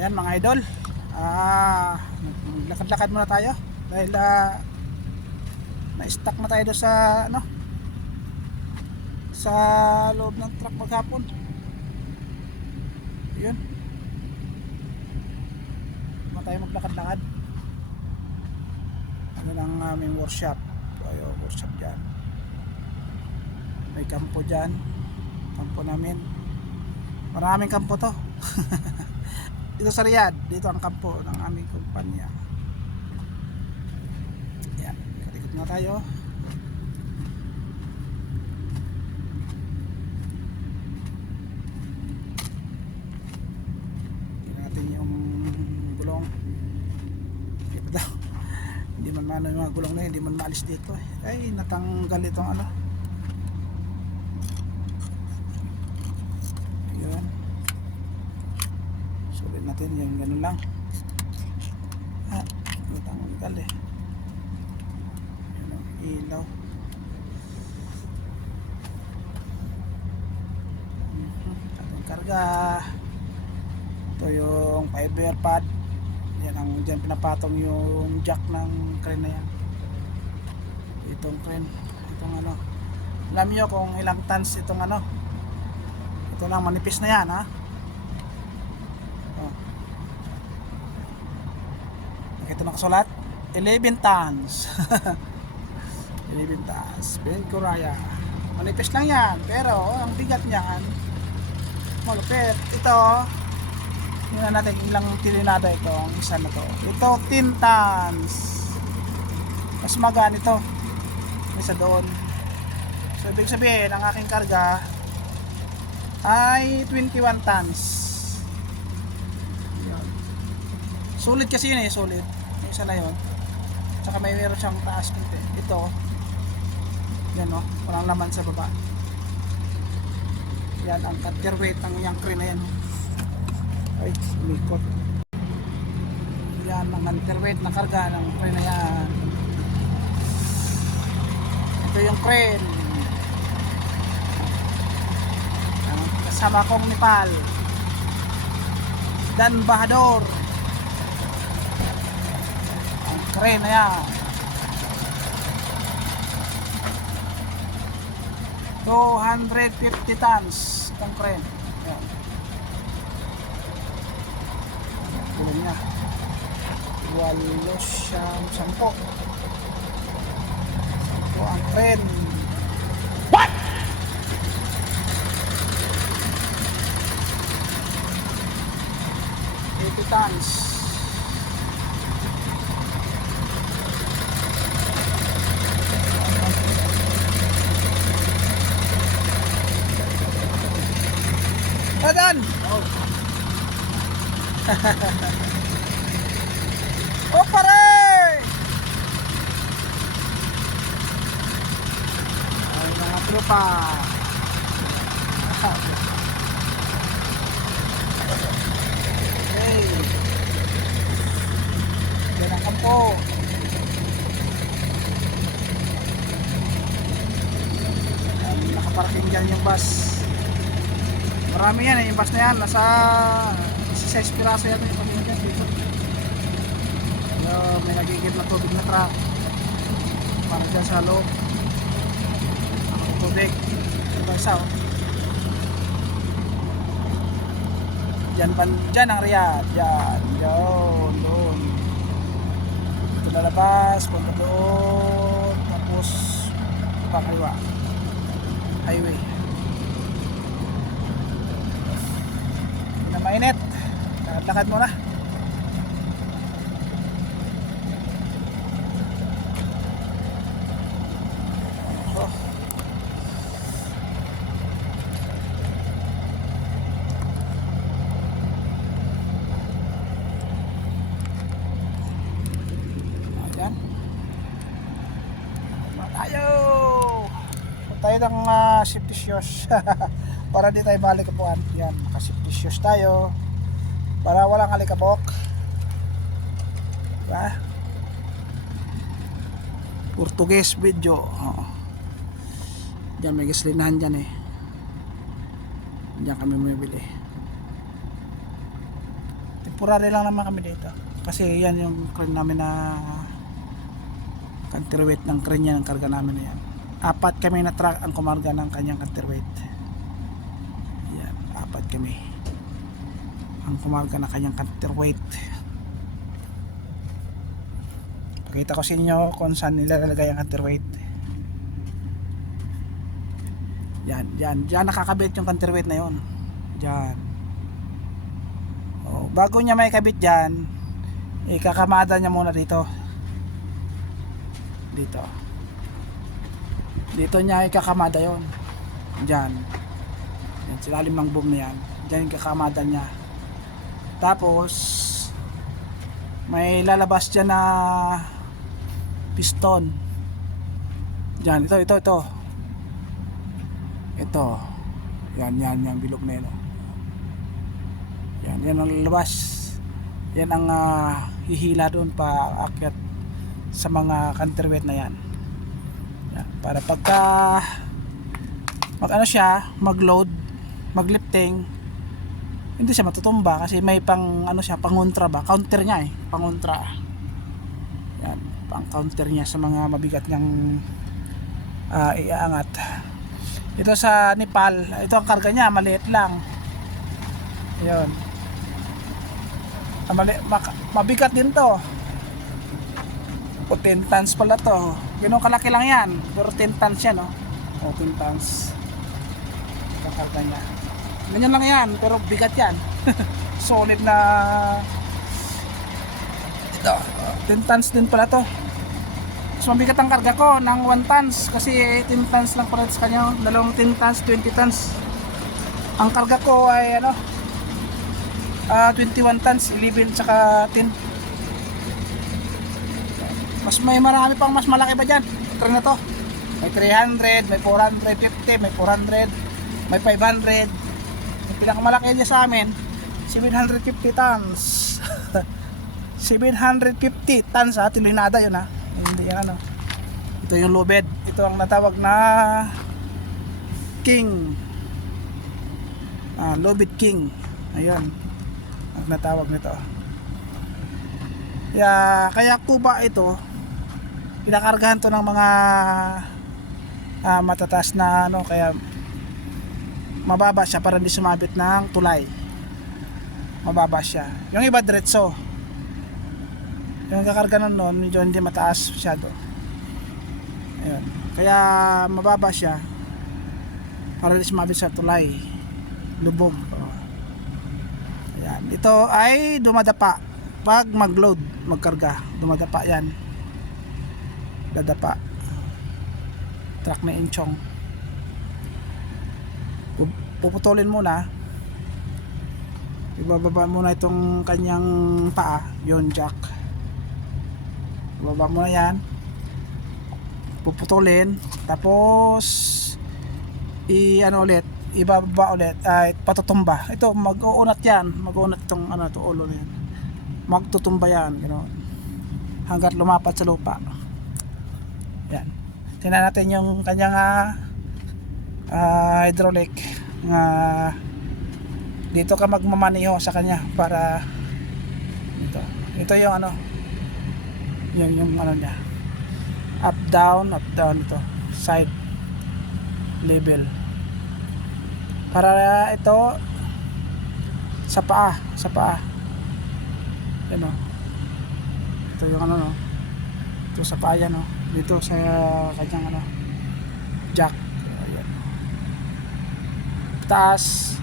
Ayan mga idol, maglakad-lakad muna tayo dahil na-stuck na tayo doon sa sa loob ng truck maghapon. Yun, muna tayo maglakad-lakad. Ano lang aming workshop. Tayo workshop dyan, may kampo dyan, kampo namin, maraming kampo to. Dito sa Riyadh, dito ang kampo ng aming kumpanya. Ayan, kalikot na tayo. Tingnan natin yung gulong. Hindi pa daw, hindi man maano yung mga gulong na yun, hindi man maalis dito ay natanggal itong ano. Ayan, sulit natin yung ganun lang. Natanggal eh. Ayan o, ilaw. Ating karga. Ito yung fiber pad. Yan ang dyan pinapatong yung jack ng crane na yan. Itong crane, itong ano, alam nyo kung ilang tons itong ano. Ito lang, manipis na yan ha. Ito nakasulat 11 tons. 11 tons Ben Kuraya. Manipis lang yan, pero ang bigat niyan malupit. Ito, yun natin ilang tilinada ito. Ang isa na to, ito 10 tons. Mas magaan ito isa doon. So ibig sabihin ang aking karga ay 21 tons. Sulit kasi yun eh, sulit. Yung isa na yun. Tsaka may meron siyang taas dito. Ito, yan o, walang laman sa baba. Yan ang counterweight ng yung crane na yan. Ay, umikot. Yan ang counterweight na karga ng crane na yan. Ito yung crane. Kasama kong Nepal, Dan Bahador. Crane na yan, 250 tons itong crane. Yan, tulong niya 10 ang crane. What? 80 tons. Dan. Oh. Oh pare. Ay mga tropa. Hey. Yan ang kampo. Nakaparking dyan yung bus. Marami yan eh, yung bus na yan, nasa 6 piraso yan yung pamilya dito. May nagigib na tubig na truck para dyan sa loob. Ang tubig ito isa oh. Dyan ang Riyadh. Dyan, doon ito lalabas, punta doon, tapos pakaliwa highway. Mainit, lakad muna. Oh. Ayan, tayo ng safety shoes. Para di tayo malikabuan. Yan, naka-safety shoes tayo para walang alikabok. Diba? Portuguese video. Diyan may gasolinahan dyan eh. Diyan kami bumibili. Temporary lang naman kami dito. Kasi yan yung crane namin na counterweight ng crane niya ng karga namin na yan. 4 kami na truck ang kumarga ng kanyang counterweight. Yan, 4 kami ang kumarga ng kanyang counterweight. Pakita ko sa inyo kung saan nilalagay ang counterweight. Yan nakakabit yung counterweight na yon. Yan. Oh, bago niya may kabit dyan, ikakamada niya muna dito. Dito niya ikakamada yon. Dyan. Yan, silalim ng boom na yan. Dyan ikakamada niya. Tapos may lalabas dyan na piston. Dyan, ito. Yan yung bilog na yun. Yan ang lalabas. Yan ang hihila doon pa akyat sa mga counterweight na yan. Yan, para pagka mag-load, mag-lifting, hindi siya matutumba kasi may pang pangontra ba, counter niya pangontra. Yan, pang counter niya sa mga mabigat niyang iaangat. Ito sa Nepal, ito ang karga niya, maliit lang. Ayun. Mabigat din to. 10 tons pala to. Ganun kalaki lang yan, pero 10 tons yan, no? 10 tons ang karga niya. Ganyan lang yan, pero bigat yan. Solid na ito. 10 tons din pala to. Mas mabigat ang karga ko ng 1 tons kasi 10 tons lang pala sa kanya. Dalawang 10 tons, 20 tons. Ang karga ko ay 21 tons, 11 tsaka 10. May marami pang mas malaki ba dyan? Ito na to. May 300, may 450, may 400, may 500. Yung pinakamalaki niya sa amin 750 tons. 750 tons tilinada yun hindi yan ito yung low bed. Ito ang natawag na king, low bed king. Ayan ang natawag nito. Kaya kuba ito, pinakargahan to ng mga matataas na kaya mababa siya para hindi sumabit ng tulay. Mababa siya. Yung iba diretso. Yung kakarga nun medyo hindi mataas masyado. Ayun. Kaya mababa siya para hindi sumabit sa tulay. Lubog. Ayan. Ito ay dumadapa pag mag-load, magkarga. Dumadapa yan. Dadapa. Truck na inchong. Puputulin muna. Ibababa muna itong kanyang paa, yon jack. Ibababa muna yan. Puputulin, tapos ulit, ibababa ulit, patutumba. Ito mag-uunat yan, mag-uunat itong to ulo na yan. Magtutumba yan, gano'n. Hanggat lumapat sa lupa. Yan. Tingnan natin yung kanyang hydraulic. Dito ka magmamaniho sa kanya para ito yung yung niya, up down ito, side level, para ito sa paa yan ito yung ito sa paa yan dito sa kanyang jack. Ayan. Tataas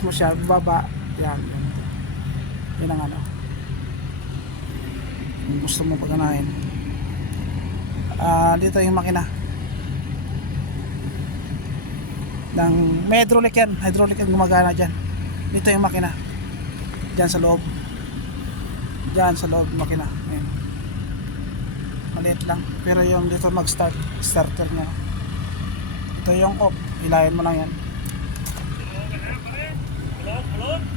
mo siya, baba yan ang kung gusto mo paganahin. Dito yung makina ng may hydraulic ang gumagana dyan. Dito yung makina dyan sa loob makina. Ayan. Maliit lang pero yung dito starter nya ito yung off, hilahin mo lang yan.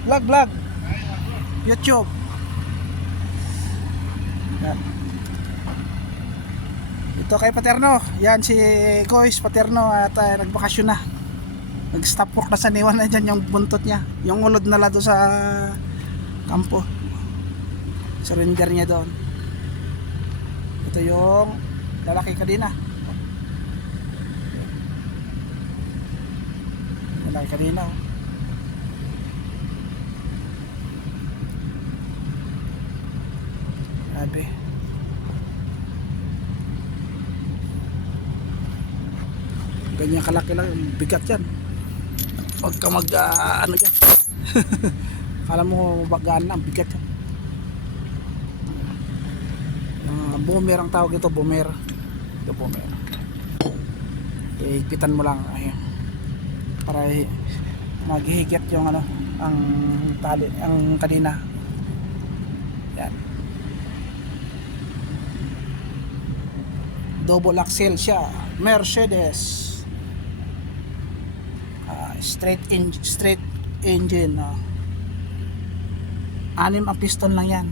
Vlog YouTube yan. Ito kay Paterno, yan si Goys Paterno at nagbakasyon na, nag stop work na sa niwan na dyan yung buntot niya, yung ulod na lado sa kampo. Surrender niya doon. Ito yung lalaki kanina. Lalaki kanina. Grabe. Ganyan kalaki lang, bigat yan. Huwag ka mag ano dyan. Kala mo bagaan lang, bigat yan. Boomer ang tawag ito, boomer. Ito boomer. Higpitan mo lang, ayun. Para maghihigit yung ano, ang tali, ang kanina. Yan. Double axle siya, Mercedes. Straight engine. 6 ang piston lang yan.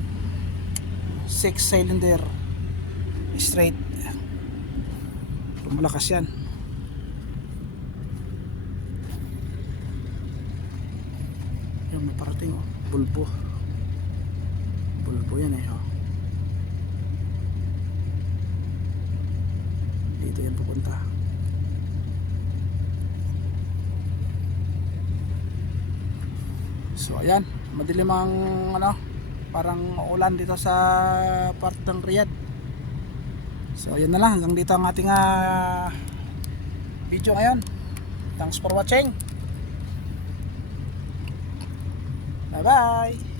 6 cylinder. Straight. Malakas yan. Yan, may parating oh. Bulbo. Bulbo yan eh oh. Dito yan pupunta. So ayan, madilim ang ano, parang ulan dito sa part ng Riyadh. So ayan na lang, hanggang dito ang ating video ngayon. Thanks for watching. Bye bye.